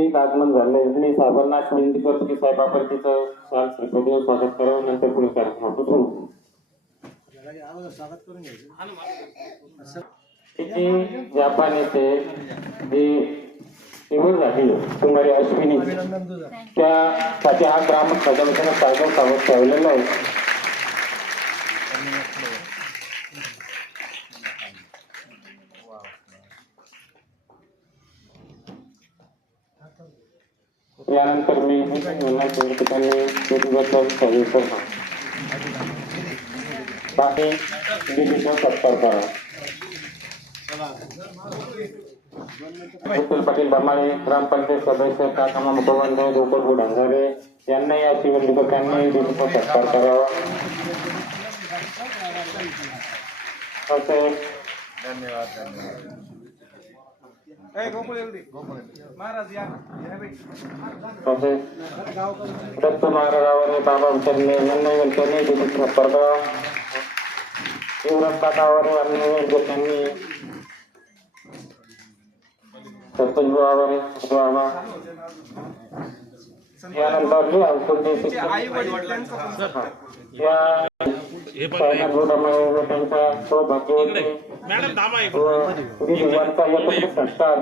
इथं आगमन झालंय मी साहेबांना विनंती करतो की साहेब आपण तिचं श्रीपतीवर स्वागत करावं नंतर पुढे कार्यक्रम सुरू जपान येथे जी निवड झाली कुमारी अश्विनी त्यासाठी हा ग्राम प्रजापतीने साहेब सावध ठेवलेला आहे. यानंतर मी ठिकाणी बाकी सत्कार करा. पाटील धमाळे ग्रामपंचायत सदस्य काकामा मुखवंदे गोपाळ बुढांगारे यांना या शिवलिंगकांनी सत्कार करावा. दत्त महाराजांनी बाबा उचलणे यांनी सत्कार करावा. शिवराजकावर यांनी सरपंच बाबा यानंतर त्यांचा सौभाग्यवती संस्कार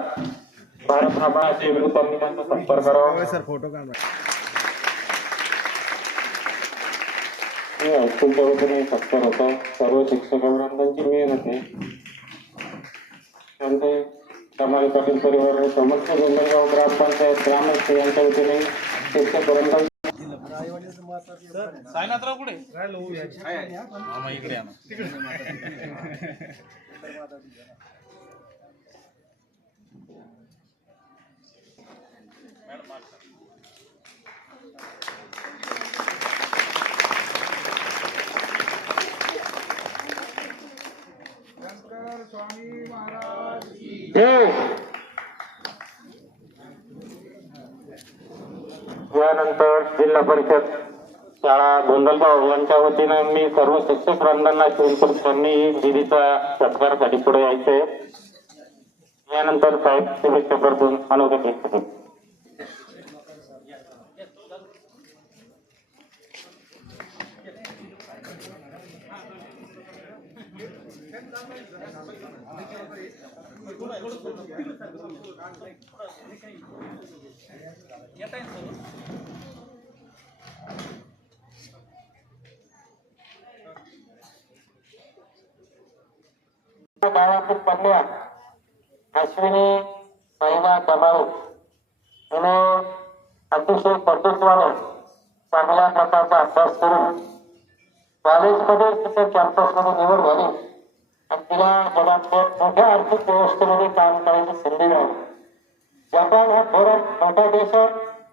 भारत हा त्यांनी त्यांचा सत्कार करावा. हायस्कूलच्या वतीने सत्कार होता. सर्व शिक्षकांची मेहनत आहे. त्यांचे धमाळे पाटील परिवार व समस्त गोंधळगाव ग्रामपंचायत ग्रामस्थ यांच्या वतीने शिक्षकपर्यंत सायनाथराव कुठे इकडे स्वामी महाराज यानंतर जिल्हा परिषद शाळा गोंधळगाव यांच्या वतीने मी सर्व शिक्षक वृंदांना शिवपुरुषांनी दिदीचा सत्कारासाठी पुढे यायचे. यानंतर साहेब शुभेच्छा करतून अनुगत करतो. गावातील कन्या अश्विनी महिला दबाव हिने अतिशय कर्तृत्वाने चांगल्या प्रकारचा अभ्यास करून कॉलेजमध्ये तिथे कॅम्पसमध्ये निवड झाली आणि तिला जगातल्या मोठ्या आर्थिक व्यवस्थेमध्ये काम करायची संधी मिळाली. जपान हा मोठा देश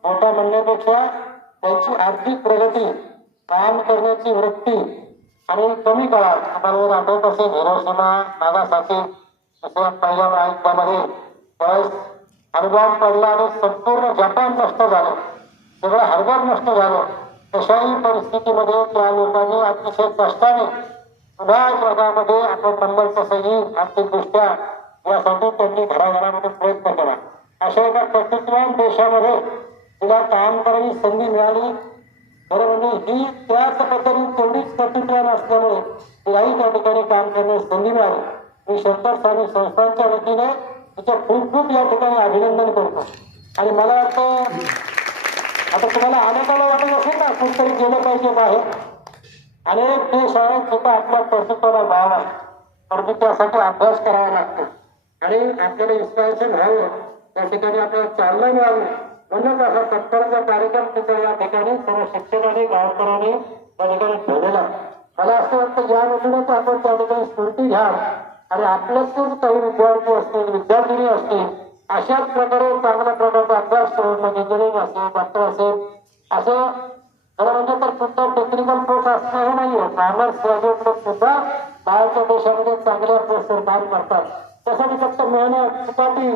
मोठा म्हणण्यापेक्षा त्यांची आर्थिक प्रगती काम करण्याची वृत्ती आणि कमी काळात तुम्हाला आठवत असेल हिरोशिमा नागासाकी दुसऱ्या पहिल्या महायुद्धामध्ये त्यावेळेस अणुबॉम्ब पडला आणि संपूर्ण जपान नष्ट झालं. सगळं हरभर नष्ट झालं. तशाही परिस्थितीमध्ये त्या लोकांनी अतिशय कष्टाने पुन्हा जगामध्ये आपण नंबर कसं येईल आर्थिकदृष्ट्या यासाठी त्यांनी घराघरामध्ये प्रयत्न केला. अशा एका कर्तृत्ववान देशामध्ये तिला काम करायची संधी मिळाली. खरं म्हणजे ही त्याच पद्धतीने तेवढीच कर्तृत्वान असल्यामुळे तिलाही त्या ठिकाणी काम करण्याची संधी मिळाली. मी शंकर स्वामी संस्थांच्या वतीने तिचं खूप खूप या ठिकाणी अभिनंदन करतो. आणि मला वाटतं आता तुम्हाला आनंदाला वाटत असेल ना कुठतरी गेलं पाहिजे बाहेर. अनेक देश आहेत तिथं आपल्या कर्तृत्वाला भाव आहे परंतु त्यासाठी अभ्यास करावा लागतो आणि आपल्याला इन्स्पिरेशन व्हावं त्या ठिकाणी आपल्याला चालना मिळावी म्हणूनच असा सत्काराचा कार्यक्रम तिथं या ठिकाणी सर्व शिक्षकांनी गावकऱ्यांनी त्या ठिकाणी ठेवलेला. मला असं वाटतं या मधूनच आपण त्या ठिकाणी स्फूर्ती घ्या आणि आपल्यातून काही विद्यार्थी असतील विद्यार्थिनी असतील अशाच प्रकारे चांगल्या प्रकारचा अभ्यास करून मग इंजिनिअरिंग असेल डॉक्टर असेल असं खरं म्हणजे तर सुद्धा टेक्निकल कोर्स असणं हे नाहीये. कॉमर्स ग्रॅज्युएट लोक सुद्धा बाहेरच्या देशामध्ये चांगल्या पोस्टवर काम करतात. त्यासाठी फक्त मेहनत चिकाटी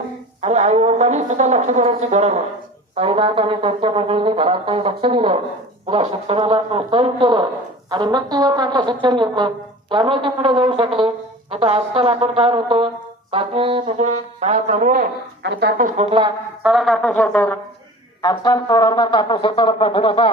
आणि आई वडिलांनी सुद्धा लक्ष देण्याची गरज आहे. साईनाथ आणि त्यांच्या मंडळींनी घरात काही लक्ष दिलं तुला शिक्षणाला प्रोत्साहित केलं आणि मग तेव्हा चांगलं शिक्षण घेतलं त्यामुळे ते पुढे जाऊ शकले. आता आजकाल आपण काय होतो बाकी म्हणजे काय चालू आहे आणि कापूस फुटला त्याला कापूस येतो. आजकाल पोरांना कापूस येताना प्रश्न असा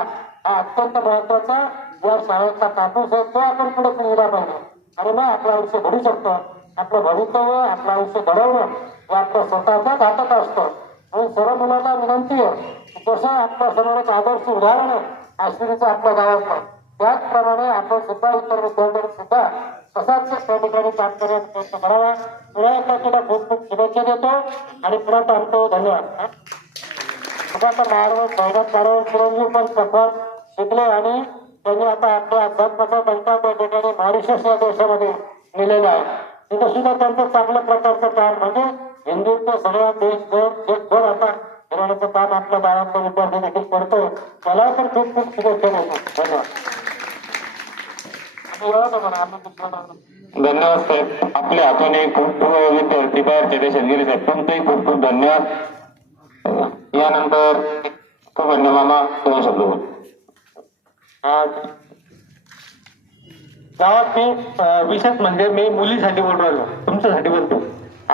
हा अत्यंत महत्वाचा या शाळेतला कापूस आहे तो आपण पुढे पिढीला पाहिजे आणि मग आपलं आयुष्य घडू शकतो. आपलं भवितव्य आपलं आयुष्य घडवणं हे आपल्या स्वतःच्याच हातात असतं. म्हणून सर्व मुलांना विनंती आहे जसं आपल्या समोर एक आदर्श उदाहरण आहे अश्विनीचं आपल्या गावातलं त्याचप्रमाणे आपण सुद्धा इतर विद्यार्थ्यांनी सुद्धा तसाच त्या ठिकाणी काम करण्याचा प्रयत्न करावा. पुन्हा एकदा तुला खूप खूप शुभेच्छा देतो आणि पुन्हा सांगतो धन्यवाद. आता मारवर सैन्यात मारवर चिरंजीव पण सफर शिकले आणि त्यांनी आता आपल्या अध्यात्माचा डंका त्या ठिकाणी मॉरिशस या देशामध्ये नेलेला आहे. तिथं सुद्धा त्यांचं चांगल्या प्रकारचं काम म्हणजे हिंदूचं सगळ्या देशभर जगभर आता फिरवण्याचं काम आपल्या गावातला विद्यार्थी देखील करतो. त्याला पण खूप खूप शुभेच्छा देतो. धन्यवाद साहेब. आपल्या हातून खूप विद्यार्थी बाहेरच्या देशात गेले साहेब तुमचंही खूप खूप धन्यवाद. यानंतर सुकन्या मामा दोन शब्द बोल. आज गावात मी विशेष म्हणजे मी मुलीसाठी बोलून राहिलो तुमच्यासाठी बोलतो.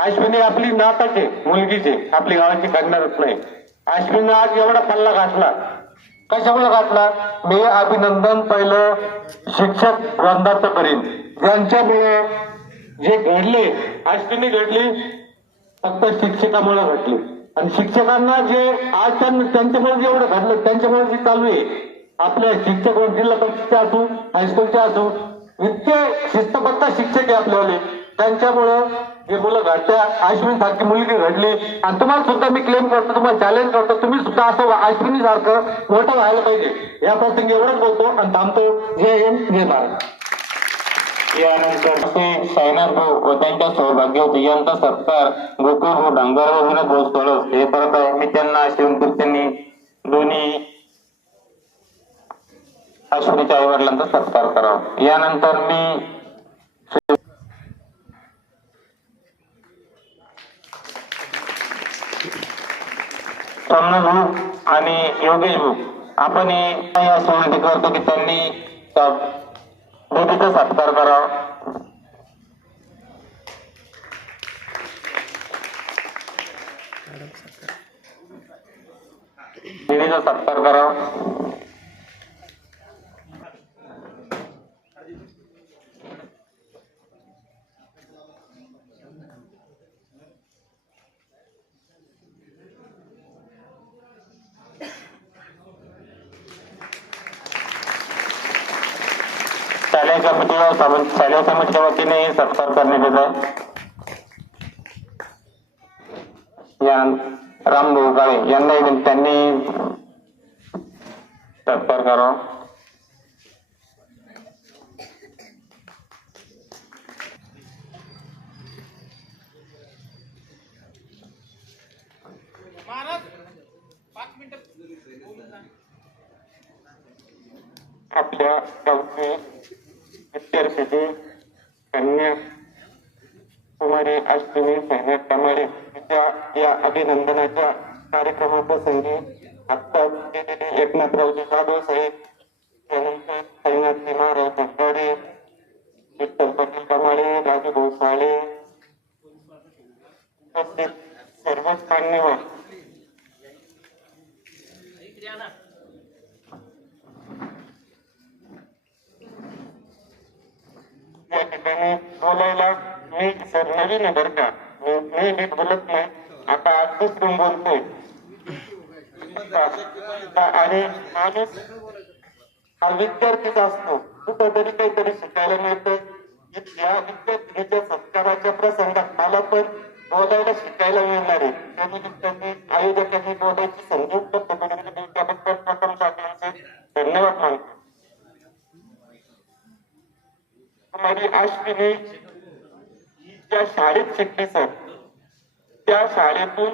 अश्विनी आपली नातच आहे मुलगीचे आपली गावाची काढणारच नाही. अश्विनी आज एवढा पल्ला घातला कशामुळे घातला मी अभिनंदन पहिलं शिक्षक वृंदाचं करीन ज्यांच्यामुळे जे घडले अश्विनी घडली फक्त शिक्षकामुळे घडली आणि शिक्षकांना जे आज त्यांच्यामुळे जेवढं घडलं त्यांच्यामुळे जे चालू आहे आपल्या शिक्षक जिल्हा परिषदचे असू हायस्कूलचे असू इतके शिस्तबद्ध शिक्षक आहे आपल्यावाले त्यांच्यामुळं हे मुलं घडत्या. अश्विनी सारखी मुलगी घडली आणि तुम्हाला सुद्धा मी क्लेम करतो तुम्हाला चॅलेंज करतो तुम्ही सुद्धा असं अश्विनी सारखं मोठं व्हायला पाहिजे. या प्रसंगी एवढंच बोलतो आणि थांबतो. जय हिंद जय भारत. यानंतर साईनाथ भाऊ व त्यांच्या सौभाग्यवती यांचा सत्कार गोकुळ भाऊ डांगर व विनोद भाऊ सोळस हे करत आहे. मी त्यांना शिवपूर त्यांनी दोन्ही अश्विनीच्या आई वडिलांचा सत्कार करावा. यानंतर मी सोमनाथ भाऊ आणि योगेश भाऊ आपण या विनंती करतो की त्यांनी देवीचा सत्कार करावा. देवीचा सत्कार करावा. शालेय समितीच्या वतीने सत्कार करण्यात येत आहे. या रामभाऊ काळे यांना त्यांनी सत्कार करावा. आपल्या गावचे विद्यार्थी कन्या कुमारी अश्विनी साईनाथ कांबळे या अभिनंदनाच्या कार्यक्रमाप्रसंगी आत्ता गेलेले एकनाथरावजी जाधव साहेब त्यानंतर साईनाथ महाराज भंडारे विठ्ठल पाटील कांबळे राजू भाऊ साळे तसेच सर्वच मान्यवर या ठिकाणी बोलायला मी सर नवीन आहे बरं का मी नीट बोलत नाही आता आज दुसरून बोलतोय आणि माणूस हा विद्यार्थीच असतो कुठंतरी काहीतरी शिकायला मिळतं. या विद्यार्थीच्या सत्काराच्या प्रसंगात मला पण बोलायला शिकायला मिळणार आहे त्यानिमित्ताने आयोजकांनी बोलायची संधी उपलब्ध करून दिली त्याबद्दल प्रथम शासनाचे धन्यवाद मानतो. कुमारी अश्विनी ज्या शाळेत शिकली सर त्या शाळेतून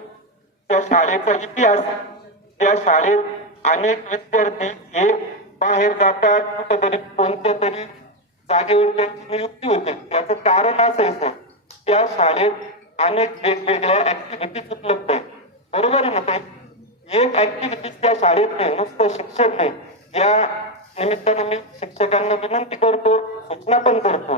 त्या शाळेचा इतिहास त्या शाळेत अनेक विद्यार्थी हे बाहेर जातात कुठेतरी कोणत्या तरी जागेवर त्यांची नियुक्ती होते. त्याचं कारण असं आहे सर त्या शाळेत अनेक वेगवेगळ्या ऍक्टिव्हिटीज उपलब्ध आहेत बरोबर आहे ना ताई. एक ऍक्टिव्हिटीज त्या शाळेत नाही नुसतं शिक्षण नाही. या निमित्ताने मी शिक्षकांना विनंती करतो सूचना पण करतो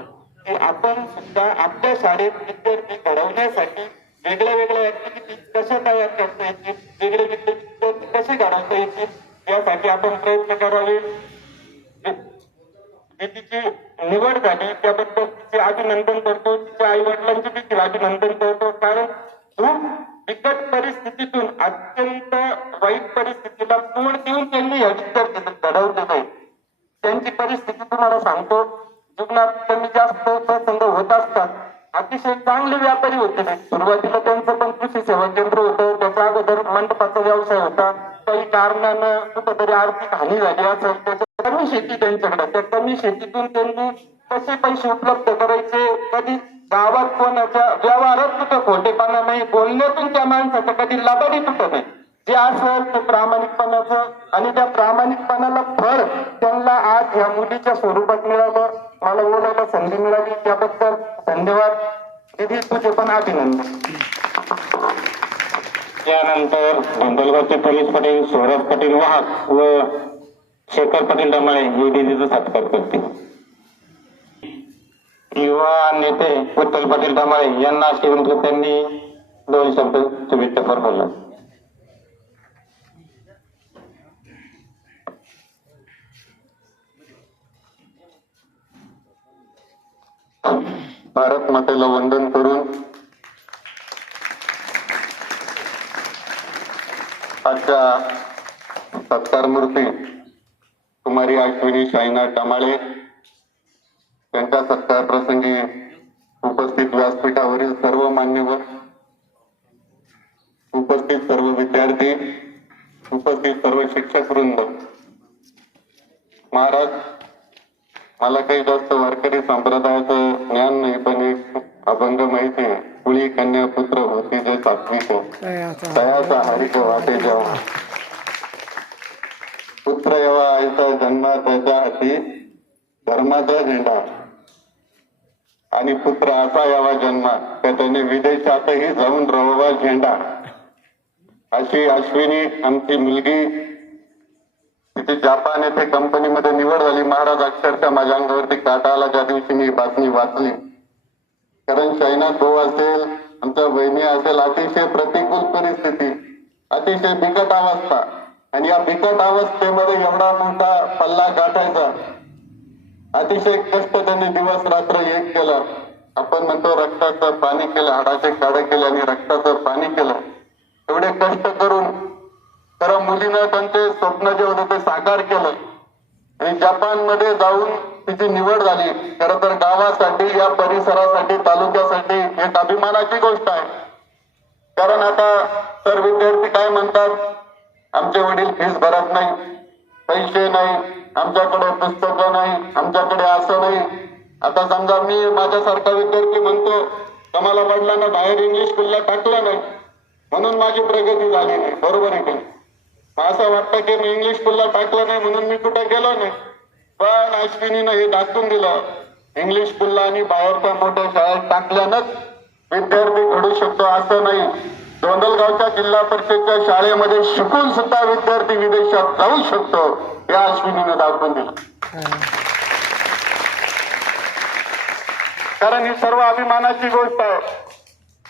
की आपण सुद्धा आपल्या शाळेत विद्यार्थी घडवण्यासाठी वेगळ्या वेगळ्या ऍक्टिव्हिटीज कशा तयार करता येतील, वेगळे वेगळे विद्यार्थी कसे घडवता येतील यासाठी आपण प्रयत्न करावे. तिची निवड झाली त्याबद्दल तिचे अभिनंदन करतो, तिच्या आई वडिलांचे देखील अभिनंदन करतो. कारण खूप बिकट परिस्थितीतून अत्यंत वाईट परिस्थितीला तोंड देऊन त्यांनी या विद्यार्थी घडवले नाही. त्यांची परिस्थिती तुम्हाला सांगतो, जीवनात कमी जास्त प्रसंग होत असतात. अतिशय चांगले व्यापारी होते ते. सुरुवातीला त्यांचं पण कृषी सेवा केंद्र होतं, त्याच्या अगोदर मंडपाचा व्यवसाय होता. काही कारणानं कुठंतरी आर्थिक हानी झाली असेल, त्याच्या कमी शेती त्यांच्याकडे, त्या कमी शेतीतून त्यांनी कसे पैसे उपलब्ध करायचे, कधी गावात कोणाच्या व्यवहारात कुठं खोटेपणा नाही, बोलण्यातून त्या माणसाचं कधी लबाडी कुठं नाही. जे असेल ते प्रामाणिकपणाचं, आणि त्या प्रामाणिकपणाला फळ त्यांना आज ह्या मुलीच्या स्वरूपात मिळालं. मला बोलायला संधी मिळाली त्याबद्दल धन्यवाद. दीदी तुझे पण अभिनंदन. यानंतर धंदलगावचे पोलीस पाटील स्वराज पाटील वाहक व शेखर पाटील डमाळे हे दिदीचा सत्कार करतील. युवा नेते विठ्ठल पाटील डमाळे यांना शिवून त्यांनी 2 शब्द शुभेच्छा बोलला. भारत मातेला वंदन करून आजच्या सत्कार मूर्ती कुमारी अश्विनी साईनाथ डमाळे त्यांच्या सत्कार प्रसंगी उपस्थित व्यासपीठावरील सर्व मान्यवर, उपस्थित सर्व विद्यार्थी, उपस्थित सर्व शिक्षक वृंद, महाराज, मला काही जास्त वारकरी संप्रदायाचं ज्ञान नाही, पण एक अभंग माहिती आहे. कुळी कन्या पुत्र होती जे सात्विक, तयाचा हरिक वाटे जेव्हा, पुत्र येवा आयचा जन्मा त्याच्या हाती धर्माचा झेंडा, आणि पुत्र असा यावा जन्मा त्याने विदेशातही जाऊन रवावा झेंडा. अशी अश्विनी आमची मुलगी, तिची जापान येथे कंपनीमध्ये निवड झाली. महाराज, अक्षरशः माझ्या अंगावरती काटा आला ज्या दिवशी मी बातमी वाचली. कारण साईनाथ भाऊ असेल, आमच्या बहिणी असेल, अतिशय प्रतिकूल परिस्थिती, अतिशय बिकट अवस्था, आणि या बिकट अवस्थेमध्ये एवढा मोठा पल्ला गाठायचा, अतिशय कष्ट त्यांनी दिवस रात्र एक केलं. आपण म्हणतो रक्ताचं पाणी केलं, हाडाचे काढे केले आणि रक्ताचं पाणी केलं. एवढे कष्ट करून खरं मुलीनं त्यांचे स्वप्न जे होते ते साकार केलं, आणि जपान मध्ये जाऊन तिची निवड झाली. खरं तर गावासाठी, या परिसरासाठी, तालुक्यासाठी एक अभिमानाची गोष्ट आहे. कारण आता तर विद्यार्थी काय म्हणतात, आमचे वडील फीस भरत नाही, पैसे नाही, आमच्याकडे पुस्तकं नाही, आमच्याकडे असं नाही. आता समजा मी माझ्यासारखा विद्यार्थी म्हणतो का मला वडिलांना बाहेर इंग्लिश स्कूलला टाकलं नाही म्हणून माझी प्रगती झाली नाही. बरोबर आहे की? असं वाटतं की मी इंग्लिश स्कूलला टाकलं नाही म्हणून मी कुठे गेलो नाही. पण अश्विनीनं हे दाखवून दिलं, इंग्लिश स्कूलला आणि बाहेरच्या मोठ्या शाळेत टाकल्यानंच विद्यार्थी घडू शकतो असं नाही. धोंडलगावच्या जिल्हा परिषदच्या शाळेमध्ये शिकून सुद्धा विद्यार्थी विदेशात जाऊ शकतो, या अश्विनीनं दाखवून दिलं. कारण ही सर्व अभिमानाची गोष्ट आहे.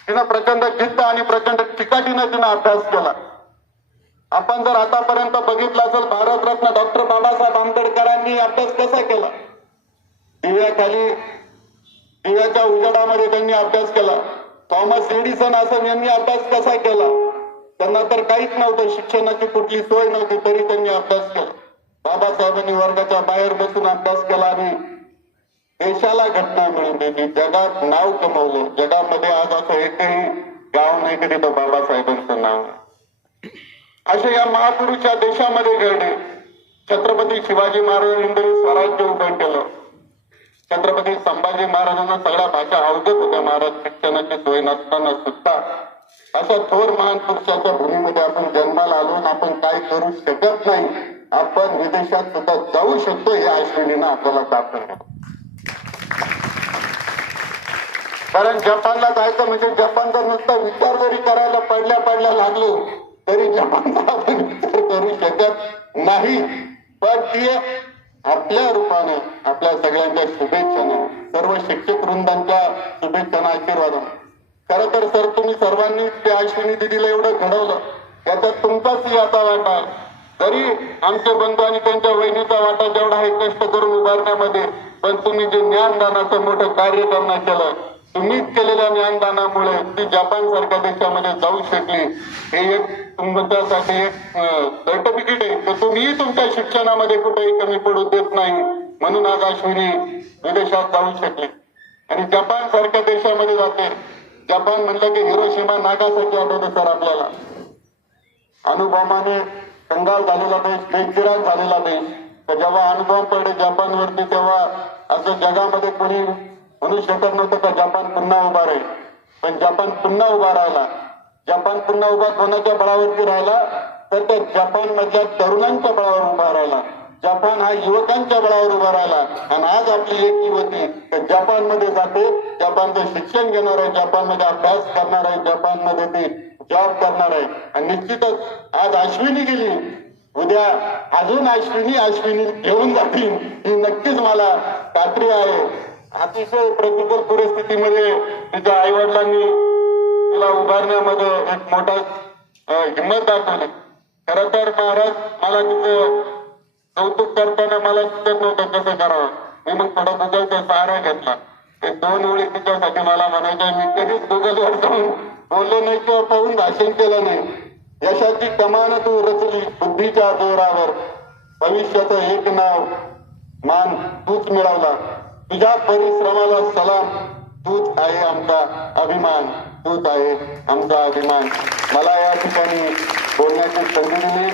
तिनं प्रचंड जिद्द आणि प्रचंड चिकाटीनं तिनं अभ्यास केला. आपण जर आतापर्यंत बघितलं असेल, भारतरत्न डॉक्टर बाबासाहेब आंबेडकरांनी अभ्यास कसा केला, दिव्याखाली, दिव्याच्या उजेडामध्ये त्यांनी अभ्यास केला. थॉमस एडिसन असं यांनी अभ्यास कसा केला, त्यांना तर काहीच नव्हतं, शिक्षणाची कुठली सोय नव्हती, तरी त्यांनी अभ्यास केला. बाबासाहेबांनी वर्गाच्या बाहेर बसून अभ्यास केला आणि देशाला घटना मिळून दिली, जगात नाव कमवलं. जगामध्ये आज असं एकही गाव नाही की तिथं बाबासाहेबांचं नाव. असे या महापुरुष या देशामध्ये घडले. छत्रपती शिवाजी महाराजांनी स्वराज्य उभं केलं. छत्रपती संभाजी महाराजांना सगळ्या भाषा अवगत होत्या. महाराज शिक्षणाची सोय नसताना सुद्धा अशा थोर महान पुरुषाच्या भूमीमध्ये आपण जन्माला आलो, आपण काय करू शकत नाही, आपण विदेशात सुद्धा जाऊ शकतो, हे अश्विनीनं आपल्याला दाखवलं. कारण जपानला जायचं म्हणजे जपानचा नुसता विचार जरी करायला पडल्या लागलो तरी जपानचा आपण विचार करू शकत नाही. पण ती आपल्या रूपाने, आपल्या सगळ्यांच्या शुभेच्छाने सर्व शिक्षक वृंदांच्या शुभेच्छा आणि आशीर्वाद. खरं तर सर तुम्ही सर्वांनी त्या अश्विनी दिदीला एवढं घडवलं, याच्यात तुमचाच याचा वाटा आहे. जरी आमचे बंधू आणि त्यांच्या वहिनीचा वाटा जेवढा आहे कष्ट करून उभारण्यामध्ये, पण तुम्ही जे ज्ञानदानाचं मोठं कार्य करणं केलं, तुम्हीच केलेल्या ज्ञानदानामुळे ती जपान सारख्या देशामध्ये जाऊ शकली. हे एक तुमच्यासाठी एक सर्टिफिकेट आहे की तुम्ही तुमच्या शिक्षणामध्ये कुठेही कमी पडू देत नाही, म्हणून आज अश्विनी विदेशात जाऊ शकली आणि जपान सारख्या देशामध्ये जाते. जपान म्हटलं की हिरोशिमा नागासाकी आठवतं सर आपल्याला. अणुबॉम्बाने कंगाल झालेला देश, बेचिराग झालेला देश. तर जेव्हा अणुबॉम्ब पडले जपानवरती, तेव्हा असं जगामध्ये कोणी म्हणू शकत नव्हतं का जपान पुन्हा उभा राहील. पण जपान पुन्हा उभा राहिला. जपान पुन्हा उभा कोणाच्या बळावरती राहिला, तर त्या जपान मधल्या तरुणांच्या बळावर उभा राहिला. जपान हा युवकांच्या बळावर उभा राहिला. आणि आज आपली एक युवती जपान मध्ये जाते, जपानचं शिक्षण घेणार आहे, जपान मध्ये अभ्यास करणार आहे, जपान मध्ये ती जॉब करणार आहे. आणि निश्चितच आज अश्विनी गेली, उद्या अजून अश्विनी घेऊन जातील ही नक्कीच मला खात्री आहे. अतिशय प्रतिकूल परिस्थितीमध्ये तिच्या आई वडिलांनी तिला उभारण्यामध्ये एक मोठा हिंमत दाखवली. खरं तर महाराज मला तिचं कौतुक करताना मला सुचत नव्हतं कसं करावं. मी मग थोडा गुगलचा सहारा घेतला. एक 2 ओळी तिच्यासाठी मला म्हणायच्या. मी कधीच गुगलवर जाऊन बोललो नाही किंवा पाहून भाषण केलं नाही. यशाची कमान तू रचली बुद्धीच्या जोरावर, भविष्याचं एक नाव मान तूच मिळवला, तुझ्या परिश्रमाला सलाम, तूच आहे आमचा अभिमान, तूच आहे आमचा अभिमान. मला या ठिकाणी बोलण्याची संधी दिली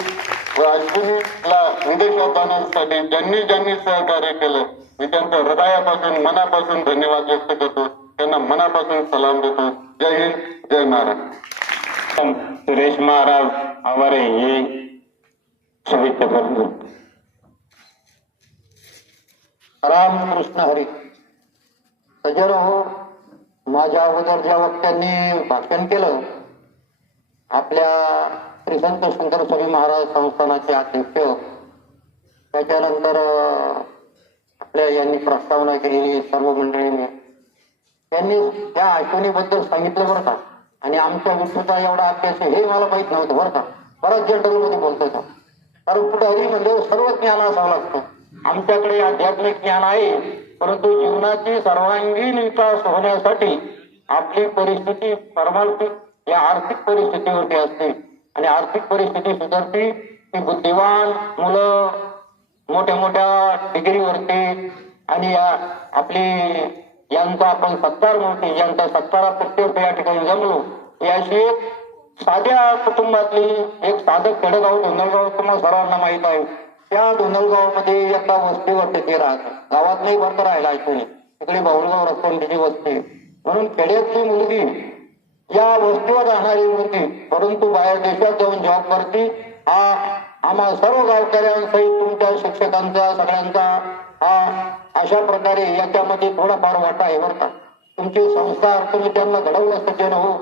व अश्विनीला विदेशात जाण्यासाठी ज्यांनी सहकार्य केलं, मी त्यांचं हृदयापासून मनापासून धन्यवाद व्यक्त करतो. त्यांना मनापासून सलाम देतो. जय हिंद, जय महाराज. सुरेश महाराज आवारे हे शुभेच्छा करतो. रामकृष्ण हरी. सजन हो, माझ्या अगोदर ज्या वक्त्यांनी भाषण केलं, आपल्या श्री संत शंकर स्वामी महाराज संस्थानाचे अध्यक्ष, त्याच्यानंतर आपल्या यांनी प्रस्तावना केलेली सर्व मंडळींनी, त्यांनी त्या अश्विनीबद्दल सांगितलं बरं का. आणि आमच्या विष्णूचा एवढा अभ्यास आहे हे मला माहित नव्हतं बरं का. बराच जनरलमध्ये बोलतोय का, कारण पुढारी म्हणजे सर्व ज्ञान असावं लागतं. आमच्याकडे आध्यात्मिक ज्ञान आहे, परंतु जीवनाची सर्वांगीण विकास होण्यासाठी आपली परिस्थिती परमार्थिक या आर्थिक परिस्थितीवरती असते. आणि आर्थिक परिस्थिती सुधारती ती बुद्धिवान मुलं मोठ्या मोठ्या डिग्रीवरती आणि आपली यांचा आपण सत्कार म्हणतो, यांचा सत्काराप्रत्यर्थ या ठिकाणी जमलो. याशी एक साध्या कुटुंबातली एक साधं खेडेगाव धोंडलगाव तुम्हाला सर्वांना माहित आहे. त्या धोंडलगावमध्ये एका वस्तीवरती ते राहतात. गावात नाही भरत राहिला ऐकून, तिकडे बाहुलगाव रस्त्याने तिची वस्ती. म्हणून खेड्यातली मुलगी या वस्तीवर राहणारी मुलगी, परंतु बाहेर देशात जाऊन जॉब करते. हा आम्हा सर्व गावकऱ्यांसहित तुमच्या शिक्षकांचा सगळ्यांचा हा अशा प्रकारे याच्यामध्ये थोडाफार वाटा आहे बरं का. तुमचे संस्कार तुम्ही त्यांना घडवलं सज्जन हो,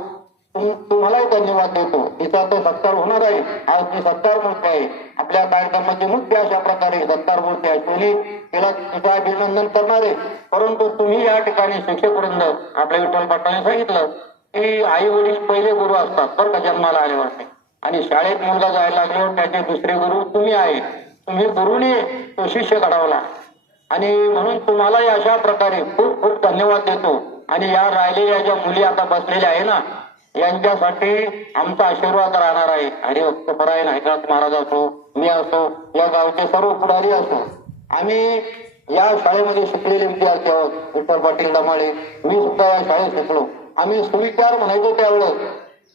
तुम्हालाही धन्यवाद देतो. तिचा तो सत्कार होणार आहे. आज ती सत्कार मूर्ती आहे. आपल्या कार्यक्रमाचे मुख्य अशा प्रकारे सत्कार मूर्ती आहे. तुम्ही तिला तिचं अभिनंदन करणार आहे. परंतु तुम्ही या ठिकाणी शिक्षक वृंद, आपल्या विठ्ठल पाटलांनी सांगितलं की आई वडील पहिले गुरु असतात बरं का जन्माला आल्यावरती. आणि शाळेत मुलगा जायला लागल्यावर त्याचे दुसरे गुरु तुम्ही आहे. तुम्ही गुरुने तो शिष्य घडवला आणि म्हणून तुम्हालाही अशा प्रकारे खूप खूप धन्यवाद देतो. आणि या राहिलेल्या ज्या मुली आता बसलेल्या आहे ना, यांच्यासाठी आमचा आशीर्वाद राहणार आहे. हरिभक्तपरायण हैदराबाद महाराज असो, मी असो, या गावचे सर्व पुढारी असो, आम्ही या शाळेमध्ये शिकलेले विद्यार्थी आहोत. विठ्ठल पाटील दमाळे, मी सुद्धा या शाळेत शिकलो. आम्ही सुविचार म्हणायचो त्यावेळेस.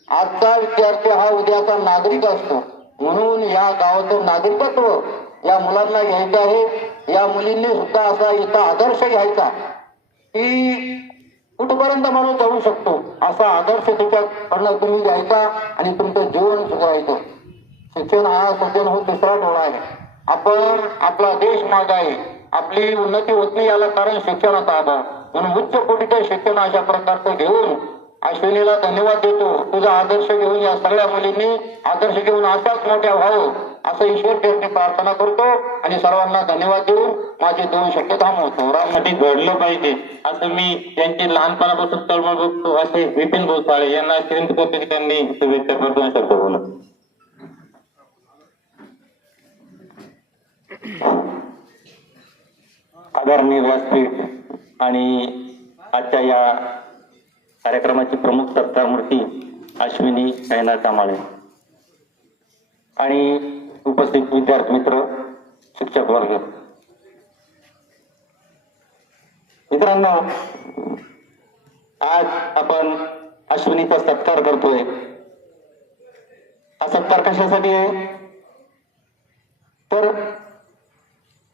आजचा विद्यार्थी हा उद्याचा नागरिक असतो. म्हणून या गावाचं नागरिकत्व या मुलांना घ्यायचं आहे. या मुलींनी सुद्धा असा इथं आदर्श घ्यायचा की कुठपर्यंत माणूस जाऊ शकतो, असा आदर्श त्याच्याकडनं तुम्ही घ्यायचा आणि तुमचं जीवन सुधारायचं. शिक्षण हा सज्जन हो दुसरा डोळा आहे. आपण आपला देश माग आहे, आपली उन्नती होत नाही याला कारण शिक्षणाचा अभाव. म्हणून उच्च कोटीचं शिक्षण अशा प्रकारचं घेऊन अश्विनीला धन्यवाद देतो. तुझा आदर्श घेऊन या सगळ्या मुलींनी आदर्श घेऊन अशाच मोठ्या व्हावं असं ईश्वर चरणी प्रार्थना करतो आणि सर्वांना धन्यवाद देऊन माझे 2 शब्द थांबवतो. साठी घडलं पाहिजे असं मी त्यांची लहानपणापासून तळमळ बघतो असे विपिन भोसाळे यांना श्रीमंत कोटेकरांनी शुभेच्छा करतो आणि शब्द बोलत. आदरणीय व्यासपीठ आणि आजच्या या कार्यक्रमाची प्रमुख सत्कार मूर्ती अश्विनी शैनाथ कामाळे आणि उपस्थित विद्यार्थी मित्र, शिक्षक वर्ग. मित्रांनो, आज आपण अश्विनीचा सत्कार करतोय. हा सत्कार कशासाठी आहे तर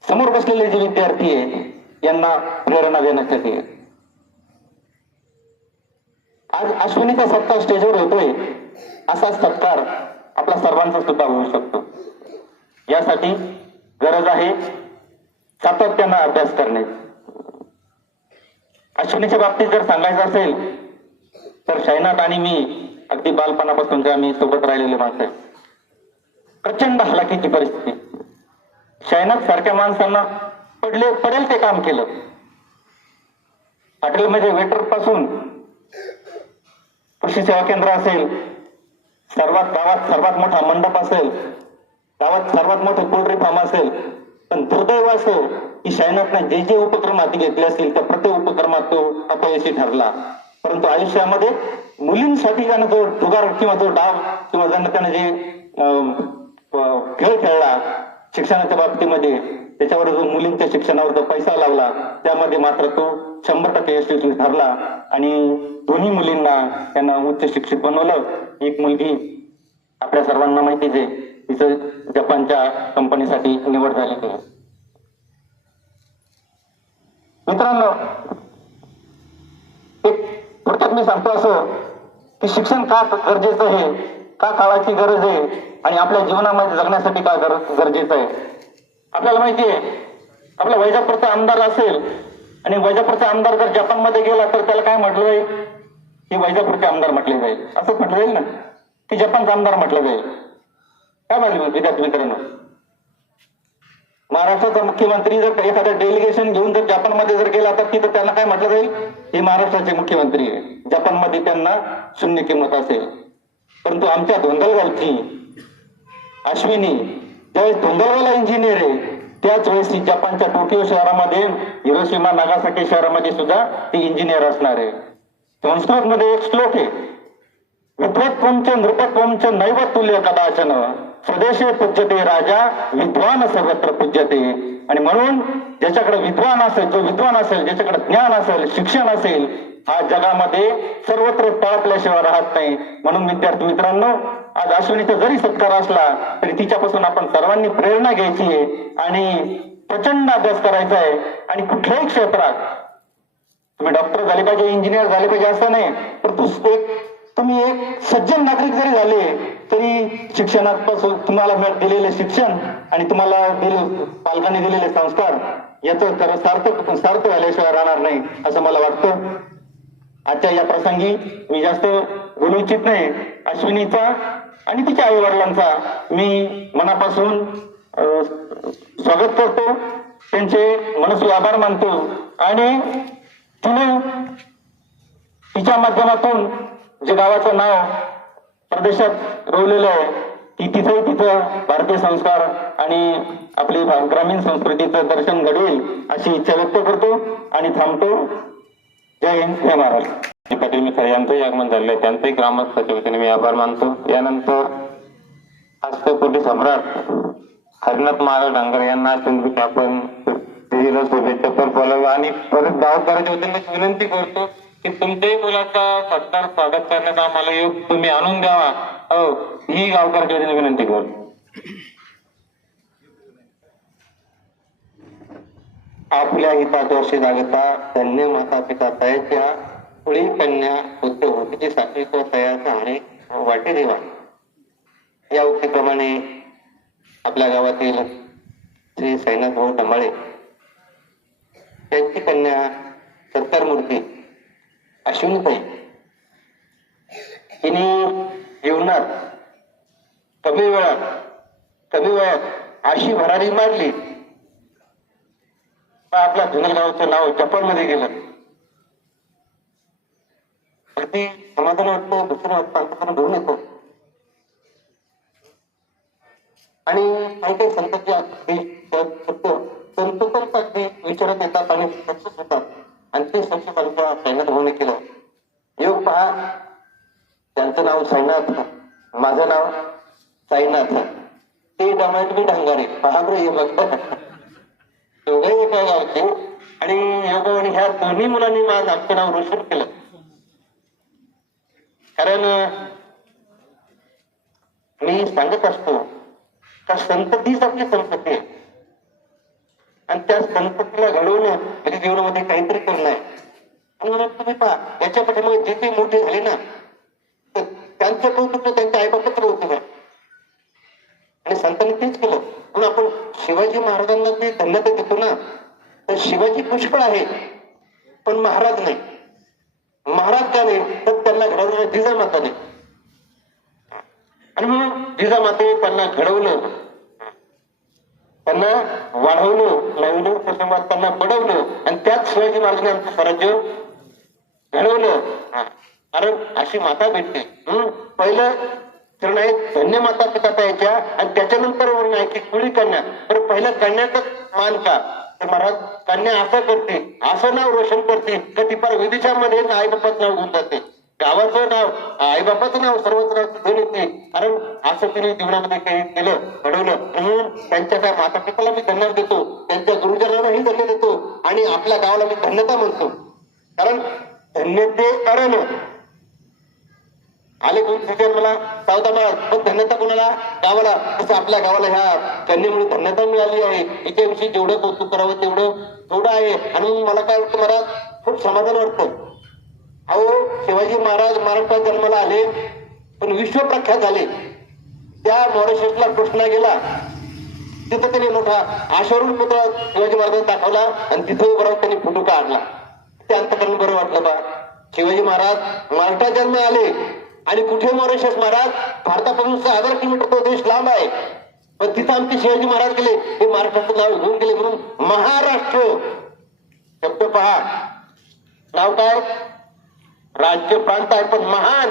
समोर बसलेले जे विद्यार्थी आहे यांना प्रेरणा देण्यासाठी आहे. आज अश्विनीचा सत्कार स्टेजवर होतोय, असा सत्कार आपला सर्वांचा सुद्धा होऊ शकतो. यासाठी गरज आहे सातत्यानं अभ्यास करण्याची. अश्विनीच्या बाबतीत जर सांगायचं असेल तर शैनाथ आणि मी अगदी बालपणापासून आम्ही सोबत राहिलेले माणसं आहे. प्रचंड हलाखीची परिस्थिती. शैनाथ सारख्या माणसांना पडेल ते काम केलं. हॉटेलमध्ये वेटर पासून कृषी सेवा केंद्र असेल, गावात सर्वात मोठा मंडप असेल, गावात सर्वात मोठं पोल्ट्री फार्म असेल, पण दुर्दैव असं की शैनाथने जे जे उपक्रम हाती घेतले असतील त्या प्रत्येक उपक्रमात तो अपयशी ठरला. परंतु आयुष्यामध्ये मुलींसाठी ज्यानं तो जुगार किंवा तो डाव किंवा त्यानं जे खेळ खेळला शिक्षणाच्या बाबतीमध्ये, त्याच्यावर जो मुलींच्या शिक्षणावर जो पैसा लावला त्यामध्ये मात्र तो 100% यशस्वी ठरला आणि दोन्ही मुलींना त्यांना उच्च शिक्षित बनवलं. एक मुलगी आपल्या सर्वांना माहितीच आहे, तिचं जपानच्या कंपनीसाठी निवड झाली. मित्रांनो, एक थोडक्यात मी सांगतो असं की शिक्षण का गरजेचं आहे, का काळाची गरज आहे आणि आपल्या जीवनामध्ये जगण्यासाठी का गरजेचं आहे. आपल्याला माहिती आहे, आपला वैजापूरचा आमदार असेल आणि वैजापूरचा आमदार जर जपानमध्ये गेला तर त्याला काय म्हटलं जाईल, हे वैजापूरचे आमदार म्हटले जाईल. असंच म्हटलं जाईल ना की जपानचा आमदार म्हटलं जाईल. काय मानले विद्यार्थी मित्रांनो, महाराष्ट्राचा मुख्यमंत्री जर एखादं डेलिगेशन घेऊन जर जपानमध्ये जर गेला तर तिथं त्यांना काय म्हटलं जाईल, हे महाराष्ट्राचे मुख्यमंत्री आहे. जपानमध्ये त्यांना शून्य किंमत असेल. परंतु आमच्या धोंडलगावची अश्विनी ज्यावेळेस धोंडलगावला इंजिनियर आहे त्याच वेळेस जपानच्या टोकियो शहरामध्ये हिरोशिमा नागासाकी शहरामध्ये सुद्धा ती इंजिनियर असणार आहे. संस्कृत मध्ये एक श्लोक आहे, विद्वत्वंच नृपत्वंच नैव तुल्य कदाचन स्वदेशे पूज्यते राजा विद्वान सर्वत्र पूज्यते. आणि म्हणून ज्याच्याकडे विद्वान असेल, जो विद्वान असेल, ज्याच्याकडे ज्ञान असेल, शिक्षण असेल, हा जगामध्ये सर्वत्र तळपल्याशिवाय राहत नाही. म्हणून विद्यार्थी मित्रांनो, आज अश्विनीचा जरी सत्कार असला तरी तिच्यापासून आपण सर्वांनी प्रेरणा घ्यायची आहे आणि प्रचंड अभ्यास करायचा आहे. आणि कुठल्याही क्षेत्रात तुम्ही डॉक्टर झाले पाहिजे, इंजिनियर झाले पाहिजे असं नाही, परंतु तुम्ही एक सज्जन नागरिक जरी झाले तरी शिक्षणापासून तुम्हाला दिलेले शिक्षण आणि तुम्हाला पालकांनी दिलेले संस्कार याचं खरं सार्थ झाल्याशिवाय राहणार नाही असं मला वाटतं. आजच्या या प्रसंगी मी जास्त बोलू इच्छित नाही. अश्विनीचा आणि तिच्या आई वडिलांचा मी मनापासून स्वागत करतो, त्यांचे मनस्वी आभार मानतो आणि तिने तिच्या माध्यमातून जे गावाचं नाव प्रदेशात रोवलेलं आहे की तिथं भारतीय संस्कार आणि आपली ग्रामीण संस्कृतीचं दर्शन घडवेल अशी इच्छा व्यक्त करतो आणि थांबतो. जय हिंद, जय महाराष्ट्र. पाटील मित्र यांचंही आगमन झालंय, त्यांचंही ग्रामस्थाच्या वतीने मी आभार मानतो. यानंतर हस्तकोटी सम्राट हरिनाथ महाराज डांगर यांना आपण शुभेच्छा बोलावं आणि परत गावकऱ्याच्या वतीने विनंती करतो की तुमच्याही मुलाचा सत्कार स्वागत करण्यात आम्हाला योग तुम्ही आणून द्यावा, ही गावकऱ्याच्या वतीने विनंती करतो. आपल्या हितादोषी जागता धन्य माता पिता तयाच्या पुढील कन्या बुद्धभूतीची साठी तो तयाचा आणि वाटे देवा या उक्तीप्रमाणे आपल्या गावातील श्री शैनाथ भाऊ धमाळे त्यांची कन्या सत्कार मूर्ती अश्विनीताई तिने जीवनात कमी वयात अशी भरारी मारली, आपल्या धुंदलगावचं नाव जपानमध्ये गेलं. अगदी समाधान वाटतं, दुसरं वाटतं, अंतकरण घेऊन येतो. आणि काही काही संतांची संत पण अगदी विचारत येतात आणि सक्सेस होतात, आणि ते सक्सेस आमच्या साईनाथ भाऊने केलं. योग पहा, त्यांचं नाव साईनाथ, माझं नाव साईनाथ, ते डमाट मी ढंगारे. पहा बरं, योग दोघंही एका गावचे, आणि योग आणि ह्या दोन्ही मुलांनी माझं आमचं नाव रोशन केलं. कारण मी सांगत असतो का संतती हीच आपली संपत्ती आहे, आणि त्या संपत्तीला घडवणं म्हणजे जीवनामध्ये काहीतरी करणं आहे. आणि म्हणून तुम्ही पहा, याच्या पाठीमागे जे काही मोठे झाले ना, तर त्यांचं कौतुक त्यांच्या आईबापाचं कौतुक आहे, आणि संतांनी तेच केलं. म्हणून आपण शिवाजी महाराजांना जे धन्यता देतो ना, तर शिवाजी पुष्कळ आहे पण महाराज नाही. महाराज का नाही, तर त्यांना घडवलं जिजामाताने. आणि म्हणून जिजामाते त्यांना घडवलं, त्यांना वाढवलं, नवलं, कुटुंबात त्यांना बडवलं, आणि त्याच शिवाजी महाराजांनी आमचं स्वराज्य घडवलं. कारण अशी माता भेटते. म्हणून पहिलं चरण आहे धन्य माता पिता प्यायच्या, आणि त्याच्यानंतर वरून आहे की कुळी कन्या. तर पहिल्या कन्याचाच मान का, तर महाराज कन्या असं करते, असं नाव रोशन करते का ती फार विदेशामध्ये आई बापाचं नाव घेऊन जाते, गावाचं नाव, आई बापाचं नाव, सर्वच नाव घेऊन येते. कारण असं तिने जीवनामध्ये काही केलं, घडवलं. म्हणून त्यांच्या त्या माता पिताला मी धन्यवाद देतो, त्यांच्या गुरुजनांनाही धन्य देतो, आणि आपल्या गावाला मी धन्यता म्हणतो. कारण धन्यते अरण आले कोण तिथे मला सावधान, पण धन्यता कोणाला, गावाला. तसं आपल्या गावाला ह्या कन्येमुळे धन्यता मिळाली आहे. याच्याविषयी जेवढं कौतुक करावं तेवढं थोडं आहे. आणि मला काय वाटतं, मला खूप समाधान वाटतं. अहो, शिवाजी महाराज महाराष्ट्रात जन्माला आले, पण विश्वप्रख्यात झाले. त्या मॉरिशसला कृष्णा गेला, तिथं त्यांनी मोठा आश्वरूढ पुतळा शिवाजी महाराजांना दाखवला, आणि तिथं उभं राहून त्यांनी फोटो काढला. ते अंतकरण बरं वाटलं बा. शिवाजी महाराज महाराष्ट्रात जन्म आले, आणि कुठे मॉरिशस महाराज, भारतापासून 6000 किलोमीटर तो देश लांब आहे, पण तिथं आमचे शिवाजी महाराज गेले, हे महाराष्ट्राचं नाव घेऊन गेले. म्हणून महाराष्ट्र शब्द पहा, नाव काय, राज्य प्रांत आहे पण महान.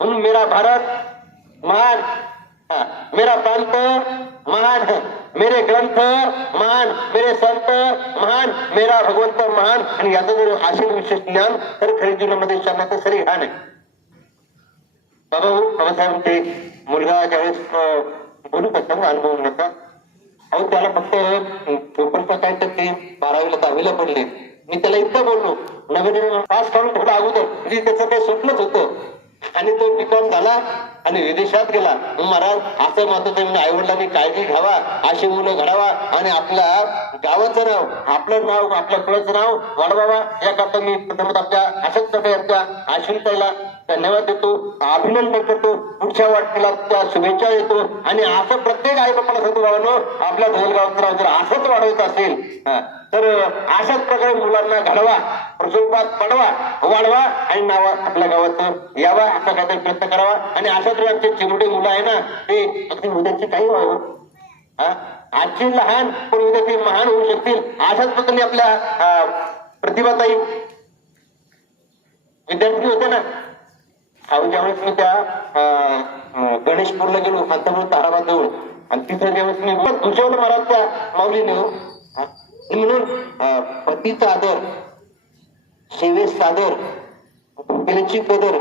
म्हणून मेरा भारत महान, मेरा प्रांत महान, मेरे ग्रंथ महान, मेरे संत महान, मेरा भगवंत महान. आणि याचं जर असेल विशेष ज्ञान, तर खरी जीवनामध्ये शरणाचं सरी घाण आहे. बाबासाहेब ते मुलगा ज्यावेळेस बोलू शकता अनुभव नका, अहो त्याला फक्त पेपरचा काय तर ते 12वीला 10वीला पडले. मी त्याला इतकं बोललो, नवीन पास करून थोडं अगोदर, म्हणजे त्याचं काही स्वप्नच होतं, आणि तो B.Com झाला आणि विदेशात गेला. महाराज असं महत्वाचं, आई वडिलांनी काळजी घ्यावा, अशी मुलं घडावा, आणि आपल्या गावाचं नाव, आपलं नाव, आपल्या कुळाचं नाव वाढवावा. याकरता मी प्रथम आपल्या अशाच प्रकारच्या आश्विनताईला धन्यवाद देतो, अभिनंदन करतो, पुढच्या वाटणीला त्या शुभेच्छा देतो. आणि असं प्रत्येक आई बापाला सांगतो, बाबांनो, आपल्या धोलगावचं नाव जर असंच वाढवायचं असेल तर अशाच प्रकारे मुलांना घडवा, प्रसंगात पडवा, वाढवा, आणि नाव आपल्या गावात यावा, असा काहीतरी प्रयत्न करावा. आणि अशा तरी आमचे चिमुटे मुलं आहे ना, ते अगदी उद्याचे काही व्हावं, आजची लहान पण उद्या ते महान होऊ शकतील. अशाच प्रकारे आपल्या प्रतिभाताई विद्यार्थी होते ना, ज्यावेळेस मी त्या गणेशपूरला गेलो, हातामुळे ताराबाद जवळ, आणि तिथं ज्यावेळेस मी दुसऱ्या महाराज त्या माऊलीने म्हणून पतीचा आदर, सेवेस सादर, केल्याची कदर,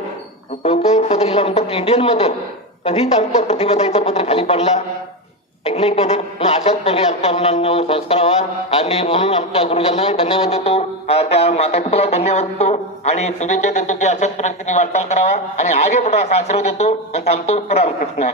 डोकं पदर हिला म्हणतात इंडियन मदर. कधीच आमच्या प्रतिभाताईचा पत्र खाली पडला एक नाही कदर. अशाच प्रकारे आमच्या मुलांना संस्कार व्हावा, आणि म्हणून आमच्या गुरुजनांना धन्यवाद देतो, त्या माता पिताला धन्यवाद देतो, आणि शुभेच्छा देतो की अशाच प्रकारे वाटचाल करावा, आणि आगे पुढे असा आशीर्वाद देतो, आणि थांबतो. रामकृष्ण.